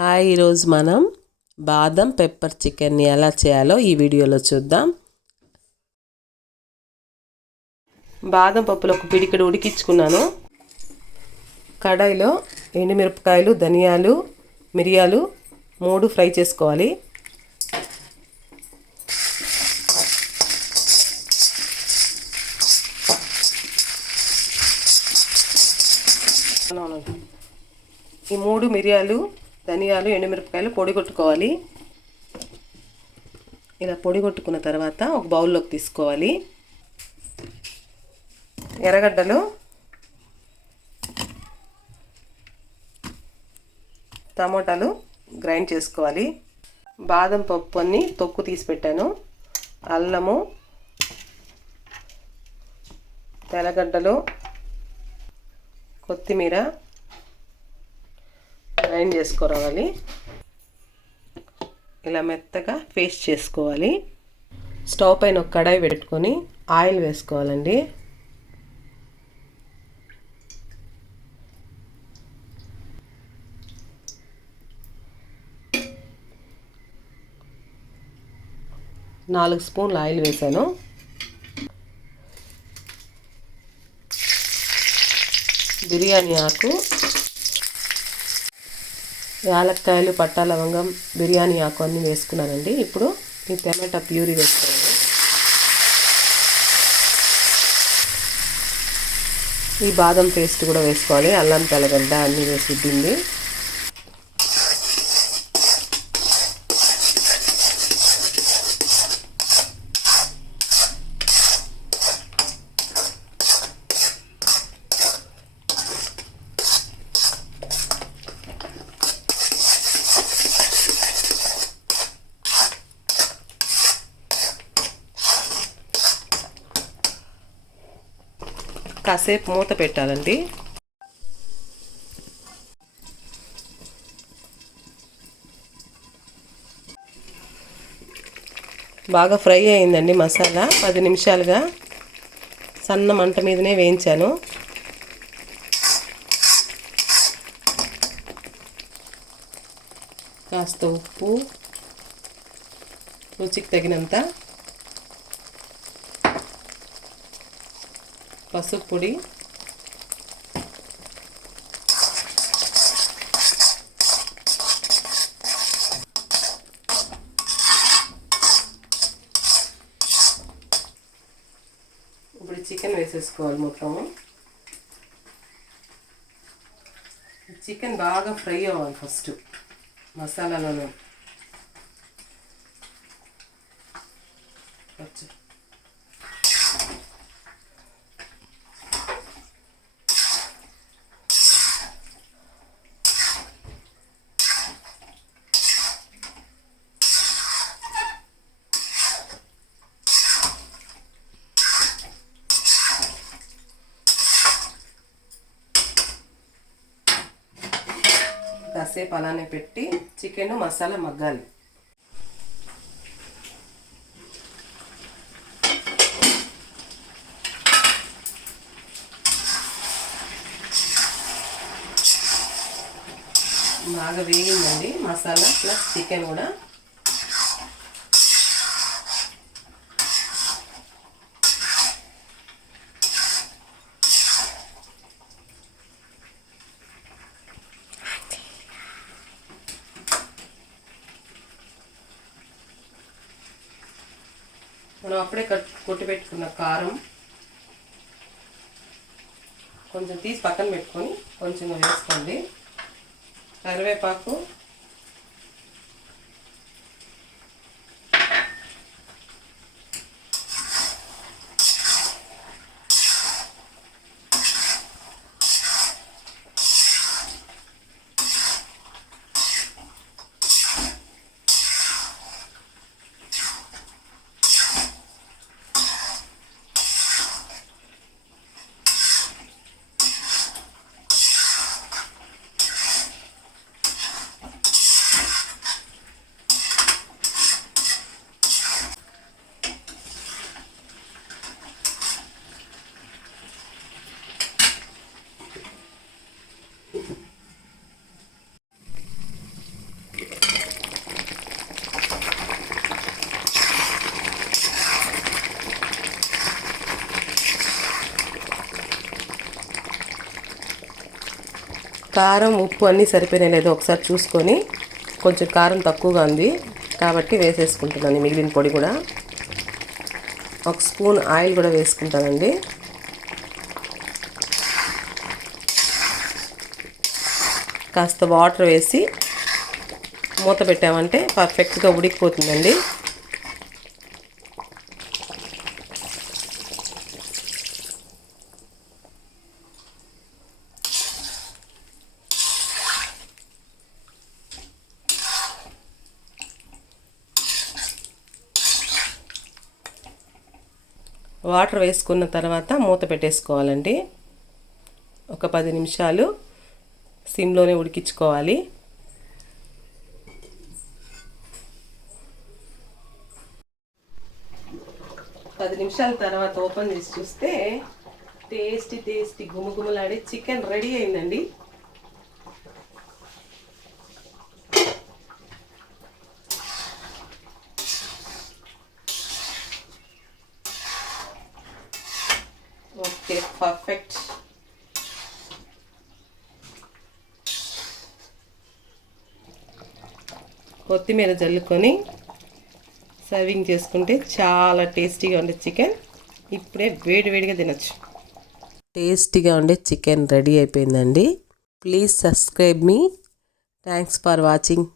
Hi, ఈరోజు మనం బాదం పెప్పర్ చికెన్ని ఎలా చేయాలో ఈ వీడియోలో చూద్దాం. బాదం పప్పులో ఒక పిడికెడు ఉడికించుకున్నాను. కడాయిలో ఎండుమిరపకాయలు, ధనియాలు, మిరియాలు 3 ఫ్రై చేసుకోవాలి. ఈ 3 మిరియాలు, ధనియాలు, ఎండుమిరపకాయలు పొడి కొట్టుకోవాలి. ఇలా పొడి కొట్టుకున్న తర్వాత ఒక బౌల్లోకి తీసుకోవాలి. ఎర్రగడ్డలు, టమోటాలు గ్రైండ్ చేసుకోవాలి. బాదం పప్పు అన్ని తొక్కు తీసి పెట్టాను. అల్లము, తెల్లగడ్డలు, కొత్తిమీర గ్రైండ్ చేసుకోవాలి. ఇలా మెత్తగా పేస్ట్ చేసుకోవాలి. స్టవ్ పైన ఒక కడాయి పెట్టుకొని ఆయిల్ వేసుకోవాలండి. నాలుగు స్పూన్ల ఆయిల్ వేసాను. బిర్యానీ ఆకు, యాలక్కాయలు, పట్టా, లవంగం, బిర్యానీ ఆకు అన్నీ వేసుకున్నానండి. ఇప్పుడు ఈ టమాటా ప్యూరీ వేసుకోవాలి. ఈ బాదం పేస్ట్ కూడా వేసుకోవాలి. అల్లం, తెల్లగడ్డ అన్నీ వేసి దిండి కాసేపు మూత పెట్టాలండి. బాగా ఫ్రై అయిందండి మసాలా. 10 నిమిషాలుగా సన్న మంట మీదనే వేయించాను. కాస్త ఉప్పు, రుచికి తగినంత పసుపు పొడి, ఇప్పుడు చికెన్ వేసేసుకోవాలి. మొత్తము చికెన్ బాగా ఫ్రై అవ్వాలి ఫస్ట్ మసాలాలలో. కాసేపు అలానే పెట్టి చికెన్ మసాలా మగ్గాలి. బాగా వేగిందండి మసాలా ప్లస్ చికెన్ కూడా. మనం అప్పుడే కొట్టి పెట్టుకున్న కారం కొంచెం తీసి పక్కన పెట్టుకొని కొంచెం వేసుకోండి. కరివేపాకు, కారం ఉప్పు అన్నీ సరిపోయినాయి లేదో ఒకసారి చూసుకొని, కొంచెం కారం తక్కువగా ఉంది కాబట్టి వేసేసుకుంటున్నాను మిగిలిన పొడి కూడా. ఒక స్పూన్ ఆయిల్ కూడా వేసుకుంటానండి. కాస్త వాటర్ వేసి మూత పెట్టామంటే పర్ఫెక్ట్గా ఉడికిపోతుందండి. వాటర్ వేసుకున్న తర్వాత మూత పెట్టేసుకోవాలండి. ఒక 10 నిమిషాలు సిమ్లోనే ఉడికించుకోవాలి. 10 నిమిషాల తర్వాత ఓపెన్ చేసి చూస్తే టేస్టీ గుమగుమలాడే చికెన్ రెడీ అయిందండి. Okay, perfect. కొత్తిమీర జల్లుకొని సర్వింగ్ చేసుకుంటే చాలా టేస్టీగా ఉండే చికెన్ ఇప్పుడే వేడివేడిగా తినచ్చు. టేస్టీగా ఉండే చికెన్ రెడీ అయిపోయిందండి. Please subscribe me. Thanks for watching.